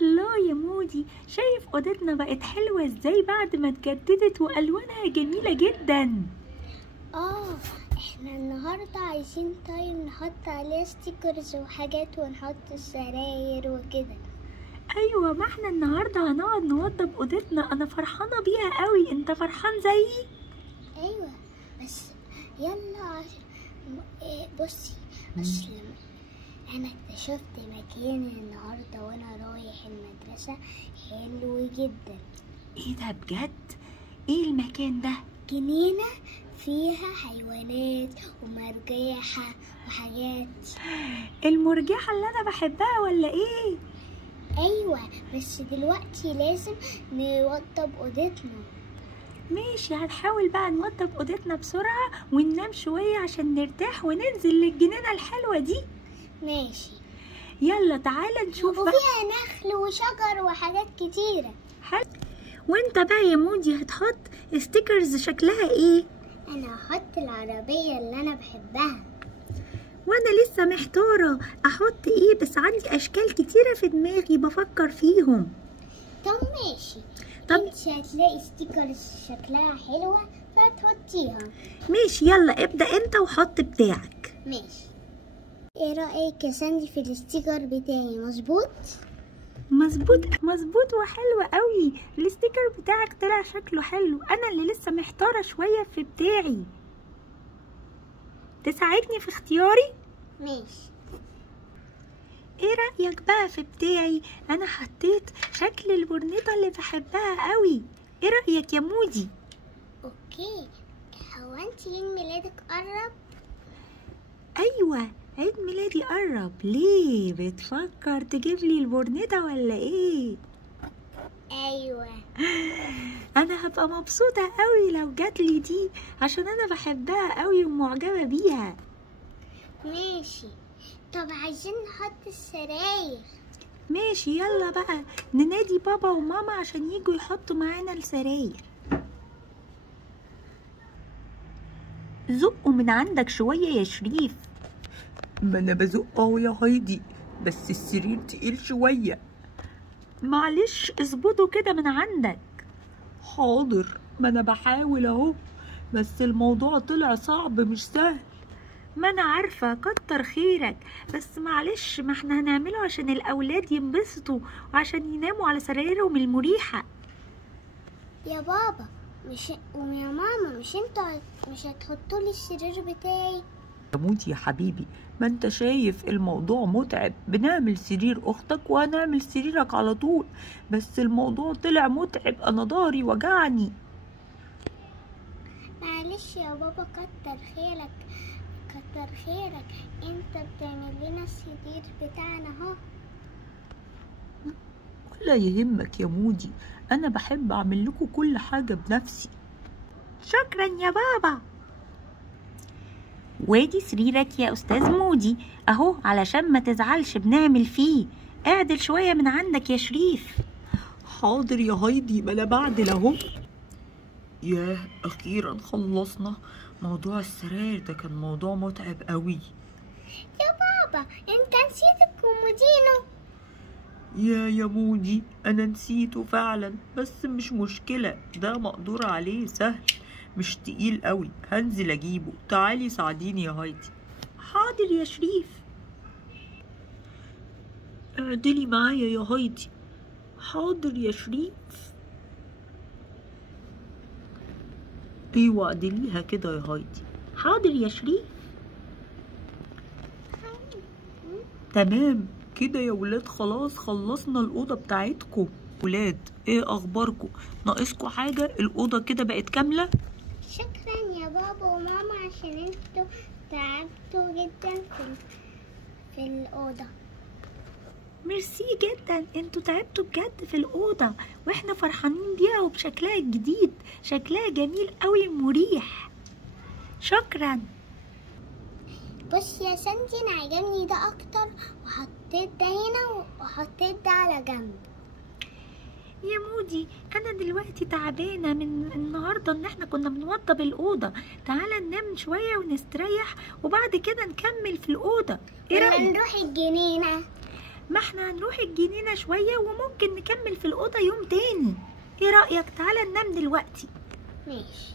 الله يا مودي، شايف اوضتنا بقت حلوة ازاي بعد ما اتجددت والوانها جميلة جدا. احنا النهاردة عايزين نحط عليه ستيكرز وحاجات ونحط السراير وكده. ايوه، ما احنا النهاردة هنقعد نوضب اوضتنا. انا فرحانة بيها قوي، انت فرحان زيي؟ ايوه بس يلا بصي، اصل انا اكتشفت مكان النهارده وانا رايح المدرسه حلو جدا. ايه ده بجد؟ ايه المكان ده؟ جنينه فيها حيوانات ومرجحه وحاجات. المرجحة اللي انا بحبها ولا ايه؟ ايوه بس دلوقتي لازم نوضب اوضتنا. ماشي، هنحاول بقى نوضب اوضتنا بسرعة وننام شوية عشان نرتاح وننزل للجنينة الحلوة دي. ماشي يلا تعالى نشوف بقى. وفيها نخل وشجر وحاجات كتيرة. حلو. وانت بقى يا مودي هتحط ستيكرز شكلها ايه؟ انا هحط العربية اللي انا بحبها. وانا لسه محتارة احط ايه، بس عندي اشكال كتيرة في دماغي بفكر فيهم. طب ماشي. طب انت هتلاقي ستيكرز شكلها حلوة فهتحطيها. ماشي، يلا ابدأ انت وحط بتاعك. ماشي. ايه رأيك يا ساندي في الستيكر بتاعي؟ مظبوط؟ مظبوط وحلو قوي. الستيكر بتاعك طلع شكله حلو. انا اللي لسه محتارة شوية في بتاعي. تساعدني في اختياري؟ ماشي. ايه رأيك بقى في بتاعي؟ انا حطيت شكل البرنيطة اللي بحبها قوي. ايه رأيك يا مودي؟ اوكي. هو انت عيد ميلادك قرب؟ ايوه، عيد ميلادي قرب. ليه بتفكر تجيب لي البرنيطة ولا ايه؟ ايوه. انا هبقى مبسوطة قوي لو جاتلي دي، عشان انا بحبها قوي ومعجبة بيها. ماشي. طب عايزين نحط السراير. ماشي، يلا بقى ننادي بابا وماما عشان يجوا يحطوا معانا السراير. زقوا من عندك شوية يا شريف. ما انا بزق اهو يا هايدي، بس السرير تقيل شوية. معلش اظبطه كده من عندك. حاضر، ما انا بحاول اهو، بس الموضوع طلع صعب مش سهل. ما انا عارفة، كتر خيرك، بس معلش ما احنا هنعمله عشان الاولاد ينبسطوا وعشان يناموا على سرايرهم المريحة. يا بابا ويا ماما، مش انتوا مش هتحطوا لي السرير بتاعي؟ اموت يا حبيبي، ما انت شايف الموضوع متعب. بنعمل سرير اختك وهنعمل سريرك على طول، بس الموضوع طلع متعب. انا ضهري وجعني. معلش يا بابا، كتر خيرك كتر خيرك، انت بتعمل لنا السرير بتاعنا اهو. ولا يهمك يا مودي، انا بحب اعمل لكم كل حاجة بنفسي. شكرا يا بابا. وادي سريرك يا استاذ مودي اهو، علشان ما تزعلش بنعمل فيه. اعدل شوية من عندك يا شريف. حاضر يا هايدي، ما انا بعدل اهو. ياه، اخيرا خلصنا. موضوع السراير ده كان موضوع متعب قوي. يا بابا انت نسيت الكومودينو. يا مودي، انا نسيته فعلا، بس مش مشكلة، ده مقدور عليه، سهل مش تقيل قوي. هنزل اجيبه. تعالي ساعديني يا هايدي. حاضر يا شريف. اعدلي معايا يا هايدي. حاضر يا شريف. ايوه اعدليها كده يا هايدي. حاضر يا شريف. تمام كده يا ولاد، خلاص خلصنا الأوضة بتاعتكم. ولاد ايه اخباركم؟ ناقصكم حاجة؟ الأوضة كده بقت كاملة. شكرا يا بابا وماما عشان انتوا تعبتوا جدا في الأوضة. ميرسي جدا، انتوا تعبتوا بجد في الأوضة واحنا فرحانين بيها وبشكلها الجديد. شكلها جميل قوي ومريح. شكرا. بص يا ساندي، انا عجبني ده اكتر وحطيت ده هنا وحطيت ده على جنب. يا مودي انا دلوقتي تعبانه من النهارده ان احنا كنا بنوضب الاوضه. تعالى ننام شويه ونستريح وبعد كده نكمل في الاوضه. ايه رايك؟ نروح الجنينه. ما احنا هنروح الجنينة شوية وممكن نكمل في الأوضة يوم تاني. ايه رأيك؟ تعالى ننام دلوقتي. ماشي.